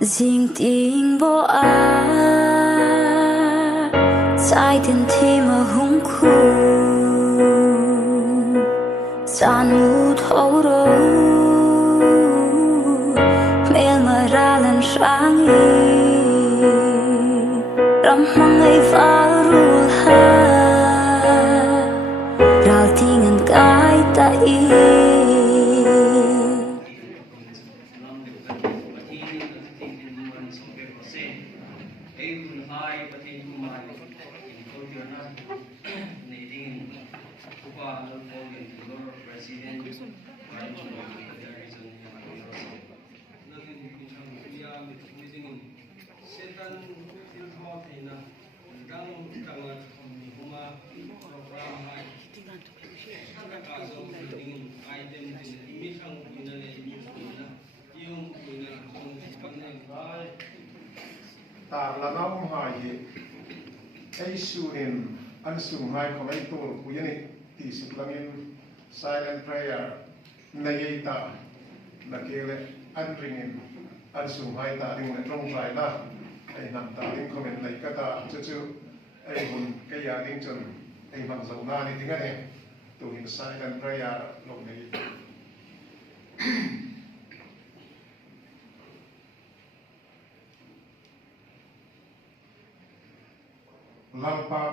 Ding ding bo a Tại thiên thi mà hung khu San mù thấu rô Mel mà ra lần sáng y Ram mong ngay phá rùa ha Rào tingan cái ta y ta là nó hỏi ấy sunin anh sung hai của mấy tuổi của những thì sự lắng silent prayer này ta là kêu là anh ringin anh sung hai ta ring là trong phải na ai nằm ta ring comment này cái ta chú ai hôn cái nhà ring chân ai mang dầu na đi tiếng này tụ hình silent prayer lúc này lalpa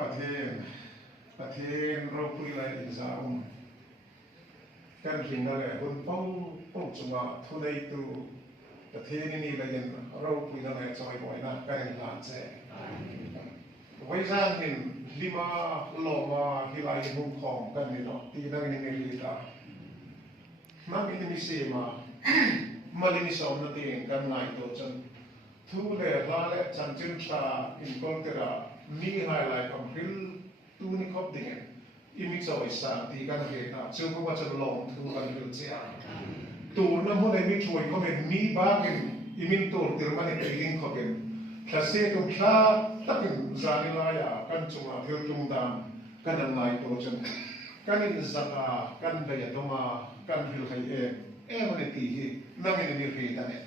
pathen rokui lai inzaum kan hinale hun pong chunga thunei tu pathen ni lain rokui lai choi boina kan lan che wai zang hin lima loma hilai hung khom kan ni no ti nang ni ni ta ma mi ni se ma malini som na ti kan nai to chan thu le la le chan chin cha in kon tera mi highlight from hill tu ni khop dingen imi choi sa ti kan he ta chu ko chan long thu kan hill chia tu na mo ne mi choi ko mi ba gen imin tur tir mani te ling ko gen klase tu kha takin zani la ya kan chunga hill tung dan kan an nai to chan kan in zaka kan da ya doma kan hill khai e mo ne ti hi na mi ni ri da ne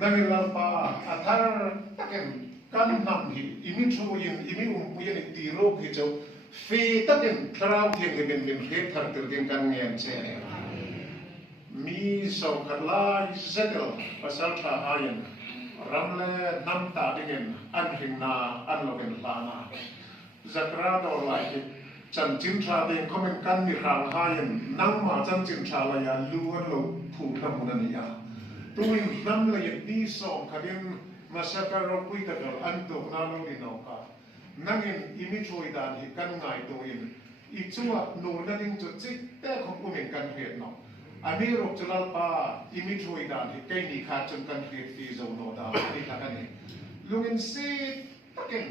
na mi la pa athar takin kan nam hi imi chuin imi puyen ti ro hi cho fe takin thrau thieng ke ben ben he thar ter gen kan ngem che ne mi so khala zetel pasal tha ayen ramle nam ta dingen an hin na an lo gen la na zakra do lai chan chin tha den komen kan mi rang hayen nang ma chan chin tha la ya lu an lo phu na mun ani ya tuin nam la ye ni so khaden masaka rokui takal anto nalo ni nauka nangin imi choi dan hi kan ngai to in I chua no na ding chu chik te khom ku men kan het no ani rok chalal pa imi choi dan hi kai ni kha chun kan het fi zo no da ni ta kan ni lungin si takin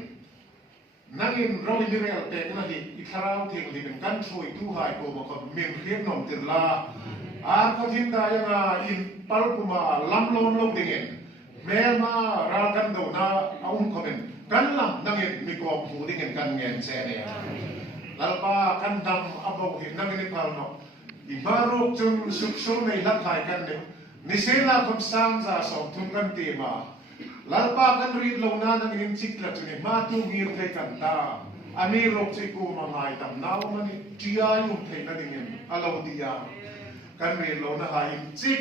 nangin ro ni real te na hi I kharau thing li ben kan choi tu hai ko ma ko men het nom tir la a ko thin da ya na in pal kuma lam lom lom dingen Mema rakan do na aum komen kan lam nangin mi ko pu dingen kan ngen che ne lalpa kan dam abo hi nangin pal no I barok chun suk so nei lat hai kan ne ni se la kom sam za so thum kan ti ma lalpa kan ri lo na nangin chik la chune ma tu ngir thai kan ta ami rok che ku ma ngai tam naw mani tia yum thai na dingen alo dia kan ri lo na hai chik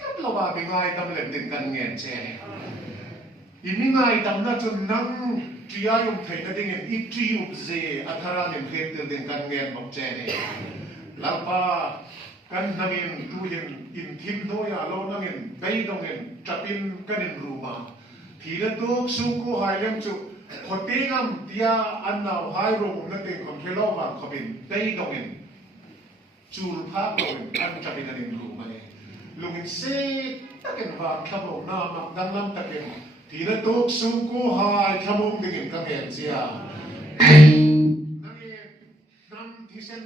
kan lo ba bi ngai tam len din kan ngen che ini ngai tam na chun nang tria yum thai na ding in I tri up ze athara nen het til din kan ngen bok che ne lalpa kan nangin ruin in thim no ya lo nangin bei dongin tapin kanin ruma thira tok su ko hailem chu khotingam tia annaw hai ro na te khom thelo ba khomin bei dongin chul pha dongin an tapin kanin ruma ne lungin se takin va khabo na mak dan lam takin tina tok su ko hai khamom dingin ka hen sia nangin nam thisen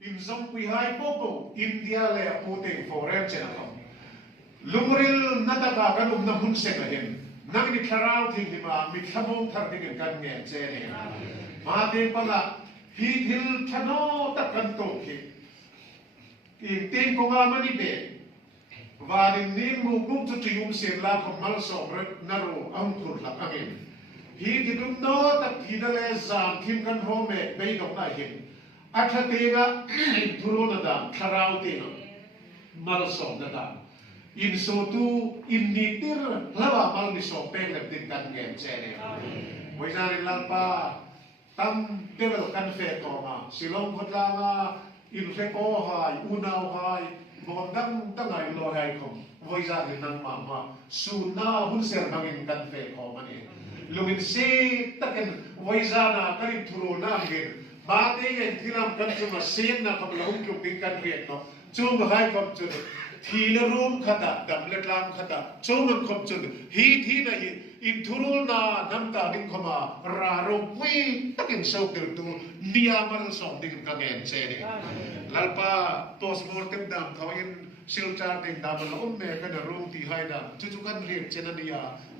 in zong pi hai popo India le puting foreign channel lumril nataka kanum na hun se gahen nang ni kharau thing ni ma mi khamom thar dingin kan nge che ne ma de pala hi thil thano takan to ki in ten ko nga mani be và đình nín mù cũng cho chịu xiên la không mal sòng rất naro ông khurt lạc angin hi thì đúng đó tập thì nó là giảm thêm căn hôm mẹ bây đồng lại hiện athatega thuro na dam tharau te no mal sòng na dam in so tu in nitir lava mal ni so pe le tin kan ngem che ne moi ra rin lang pa tam level kan fe to ma silong khotla ma in fe ko hai unau hai mo dang dang ai lo hai khom moi ra rin nang ma su na hun ser bangin kan fe ko ma ni lumin se taken moi ra na kan thuro na gen ba te gen thilam kan chuma sen na kam lahum kyum ding kan ge no chung hai kom chu thì nó room khata đam lệ lam khata châu mình không chừng hi thì này in thuru na nam ta đinh không à ra rong quy tất cả sâu từ tu nia mà sòng đinh cả ngàn xe đi lalpa postmortem đam thao in siêu cha đinh đam là mẹ cái đó room thì hai đam chú căn liệt trên anh nia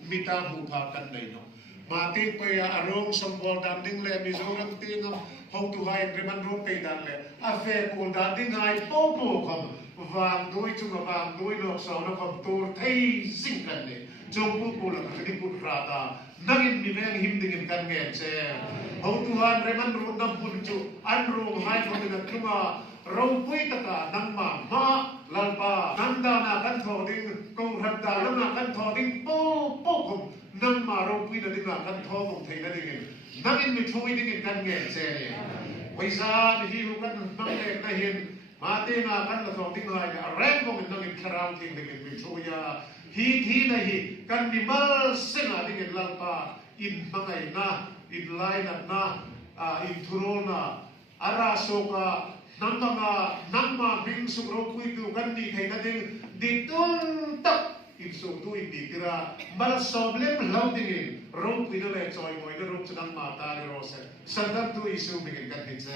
mita hu pha căn này nó mà tiếc bây giờ rong sông bò đam đinh lệ mi dâu lăng tiên không tu hai cái man room tây đam lệ à phê bồ đam đinh hai bố bồ không vàng đuôi chung là vàng đuôi lộc sầu nó còn tour thấy sinhกันเลยจงผู้กูละก็ได้พูดราตานั่งมีแรงหิมดิ่งกันเงี้ยเช่เขาตัวอันเรมันรู้น้ำพุนจุอันรู้ให้คนเดินขึ้นมาเราพุยตะกานั่งมาลัลปานันดานากันทอดิ้งกงรัดดาลังนากันทอดิ้งโป๊คมนั่งมาเราพุยตะดิ้งนากันทอคงเทนดิ้งนั่งมีช่วยดิ้งกันเงี้ยเช่วิชาที่รู้กันนั่งเล่นได้เห็นมาเตนากันละสองทิ้งอะไรเนี่ยแรงก็มันนั่งคราวทิ้งเด็กเป็นช่วยฮีที่ไหนกันมีมาเส้นอะไรกันลังปาอินบังไงนะอินไลน์นะอินทุโรนะอาราโซกานังบังานังมาบิงสุกโรคุยดูกันดีใครนั่นเองดิตุนตักอินสุกตุอินดีกระมาสอบเล่มเหล่าดิ้งรูปวินาทีจอยมวยนะรูปจะนั่งมาตาโรเซสันดับตุอิสุบิกันดิเซ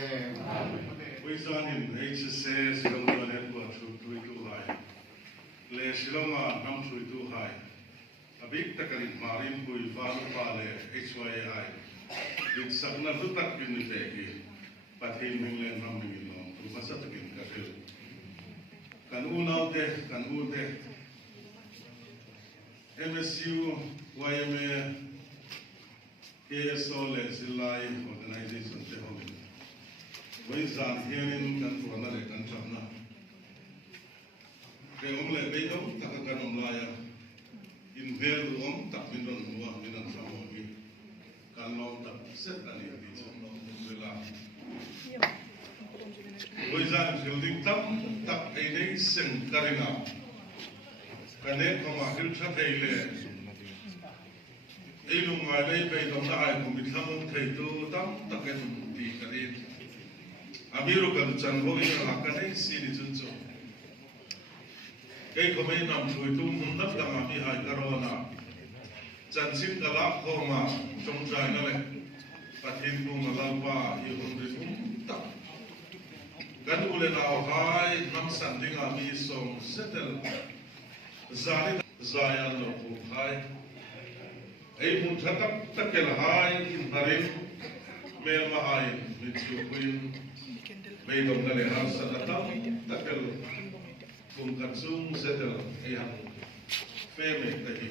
วิจารณ์ในเชสลงมาเล่นว่าช่วยตัวหายเลสลงมาทำช่วยตัวหายอภิตะกันมารินคุยฟ้าลูกฟ้าเลย HYI ดิสักนัดตักกินในเด็กประเทศมิงเลนทำมิงน้องทุกภาษาตะกินกระเทลกันอูนเอาเดกันอูเด MSU YMA KSO เลสิลาย organization เจ้าหน้าวิจารณ์เฮียนินกันตัวนั่นเลยกันจำนะเรื่ององค์เลยไปน้องตักกันองค์ลายอินเวลองค์ตักมินนหัวมินนสามองค์การลองตักเสร็จอันนี้ดีจังเวลาวิจารณ์เรื่องตักไอ้เนี่ยเส้นการงานกันเนี่ยเขามาขึ้นชัดเลยไอ้ลุงมาได้ไปตรงนั้นไอ้ผมไปทำไทยตัวตักกันดีกันเองAmiru kan chan ho in hakane si ni chun chu ei khomei nam thui tu mun nat ka ma mi hai karona chan sim kala khoma chong jai na le pathin bu malalpa i hon ri ta kan ule na hai nam san ding a mi song settle zani zayan lo pu hai ei mun thatak takel hai in harin mel ma hai mi chu kuin bây giờ người này học sát tâm tất cả cùng cắt sung sẽ được ai học phê mình tại vì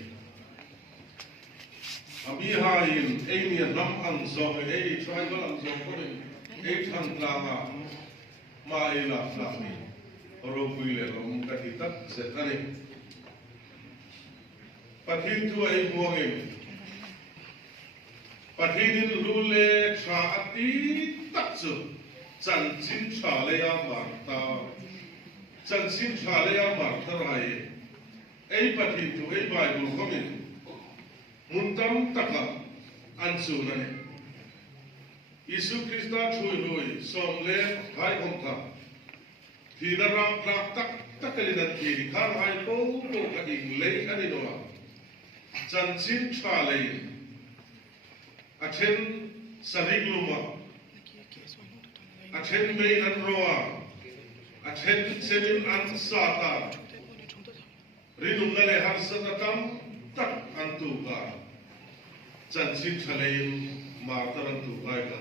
ami hai ai niệm năm ăn xong ai try có ăn xong có mình ai thằng làm mà ai làm mình rồi quy lệ lòng cái thì tất sẽ ra đi phát hiện thu ai mua mình phát hiện lule cha ati tất sự chân chính trả lời mà ta chân chính trả lời mà ta lại ấy bắt hình tu ấy bài của con mình muốn tâm tất cả ăn su này Giêsu Christ chui rồi xong lên hai ông ta thì nó làm tất cái lần thì khán hai cô cái hình lấy cái gì đó chân chính trả lời ở trên sahih luma Achen mei an roa, achen semin an sata. Rinum nale har satatam tak an tuka. Chan sin chalein martar an tuka ka.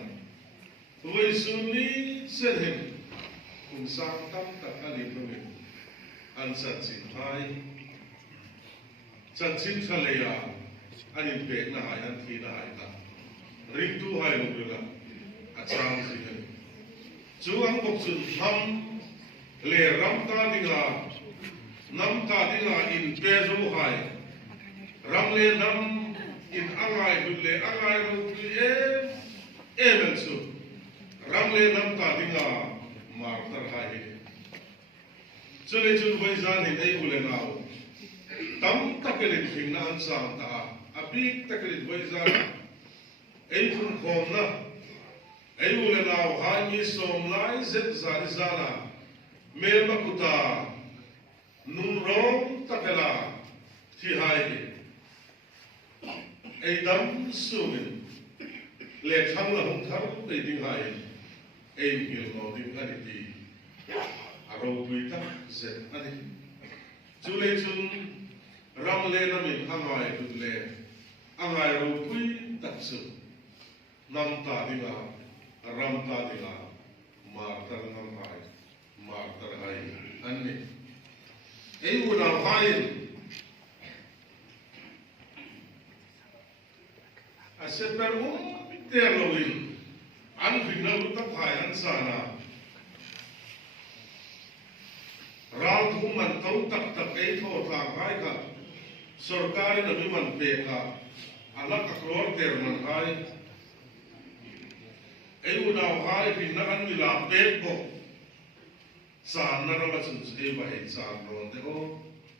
Tuai suni serhem kum sang tam tak alim numi. an san sin hai san sin thalaya an in pek na hai an thi na hai ta ring tu hai lu la a chang si ne chu ang bok sun ham le ram ta dinga nam ta dinga in pe zu hai ram le nam in angai bu le angai ru men su ram le nam ta dinga mar tar hai chu le chu voi zan in ei ule nau tam takelit thing na an sang ta abi takelit voi zan ei phun khom na ei ule nau ha ni som lai zet zari zana mel makuta nun rong takela thi hai ei dam sumin le thang la hong thar ei ding hai ei mil no ding ani ti aro pui ta zet ani chu le chun ram le na min angai tu le angai ro pui tak su nam ta dinga ram ta dinga mar tar nam hai mar tar hai ani ei una hai a se per te loin an vigna ta hai an sana ral thu man tau tak tak ei tho tha hai ka sarkari na mi man pe ka alak akror ter man hai ei una hai vigna an mi la pe ko san na ra chun ei ba ei san ron te o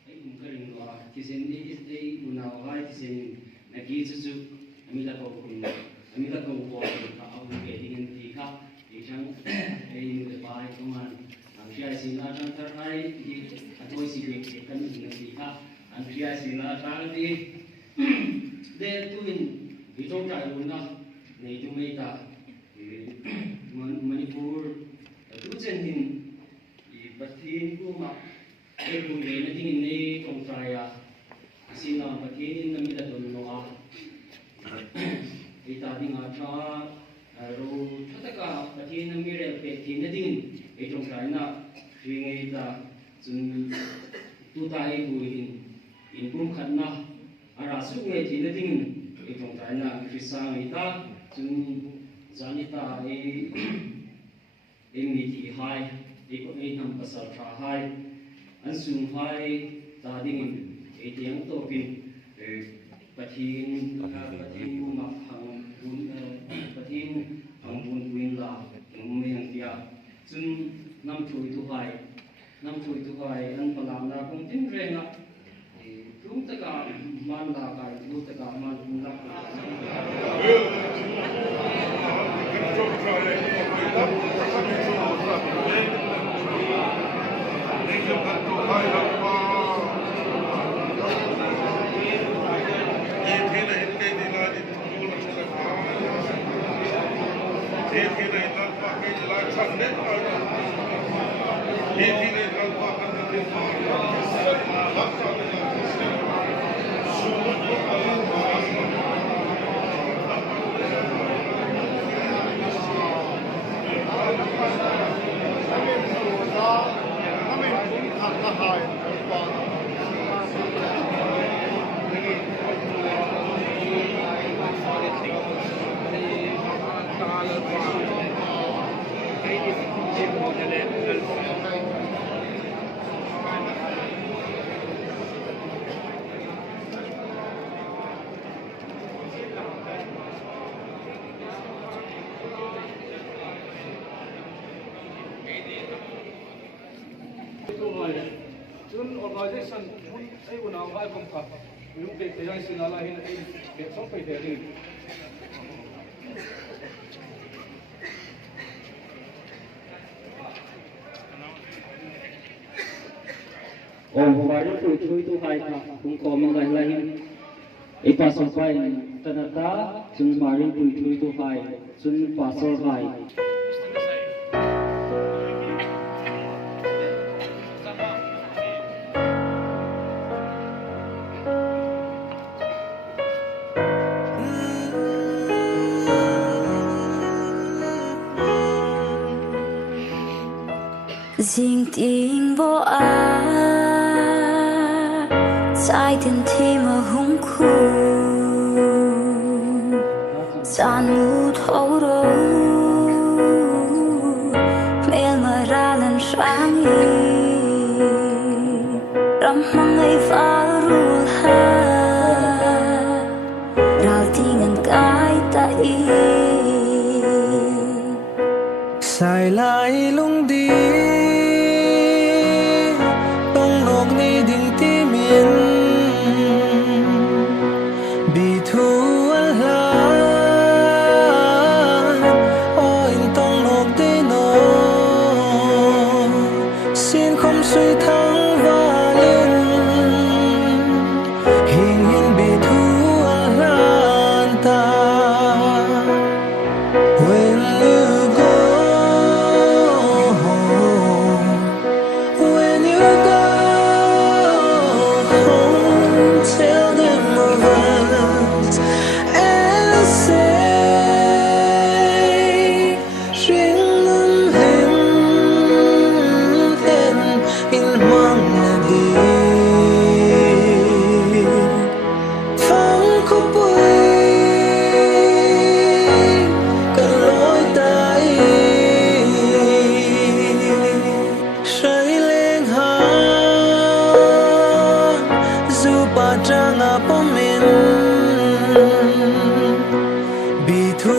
ei karing wa kisen ni ei una hai kisen na ki chu amila ko kun amila ko ko ka au ke ding ti ka ei chang ei ni ba ai ko man ang siya sin na chang tar hai ki atoi si ke kan ni ti ka ang siya sin na chang ti de tuin di tong tai lu na nei tu mei ta Manipur tu chen hin i pathin ku ma ei ku le na ding nei tong tai ya sin na pathin na mi da don no a ita ding a cha ro thata pathin na mi re pe thi na ding ei tong tai na ring ei ta chun tu tai bu in bum khat na ara su nge thi na ding ei tong tai na krisa ei ta chun zanita ei mi ti hai ei ko ei nam pasal tha hai an sung hai ta ding ei tiang to pin pathin bu ma hang bun pathin hang bun win la me yang tia chun nam thui tu hai an palam na kong tin re na kum ta ka man la ka lu ta ka man la organization ai una ai kom kha lu ke te jai sinala hin ai ke so pe te ri Baru tu hai ka kung ko mang lain ipasok hai tanata sun baru tu hai sun pasok hai Ding ding bo a sai tiền thi mà hung khu san mu thấu đâu mel mà ra lần sáng ram mang ngày phá ru ha rào tiếng cái ta sai lại lung đi tông lộc ni đình ti miền bị thu la ôi tông lộc đi nô xin không suy thắng và lên hình hình bị thu la ta when you go. Tranga pomin bị thu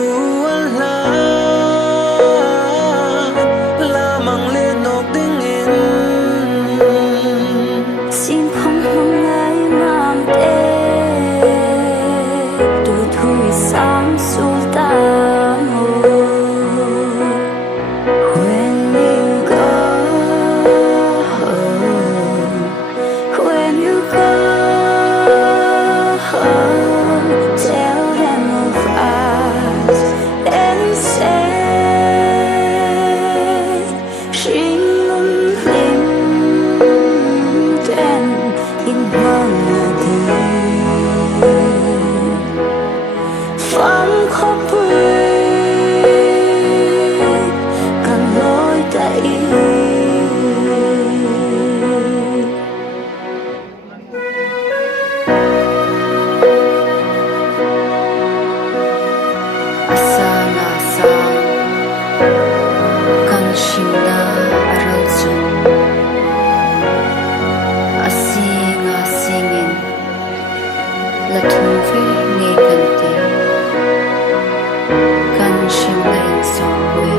la mang lên nộp tiếng in xin không mong ngày nam tê tu thui sáng sultan when you go when you go. Tell them of us and say she lim then in melody phong khóc càng lối tay la thung ve nge kan te kan shim lai so we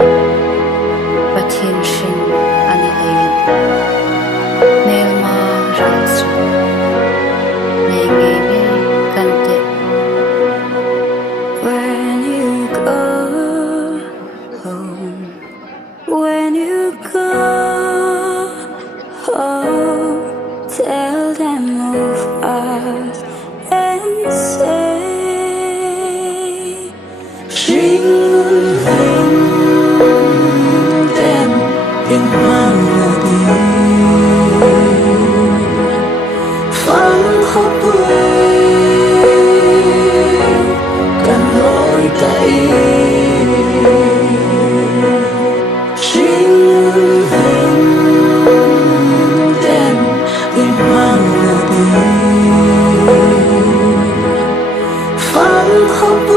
pathin shin ani lai nel ma ran su ne nge kan te when you go home when you go home tell them of us and say she will them in melody phong khóc cần lối tay she will them in melody phong khóc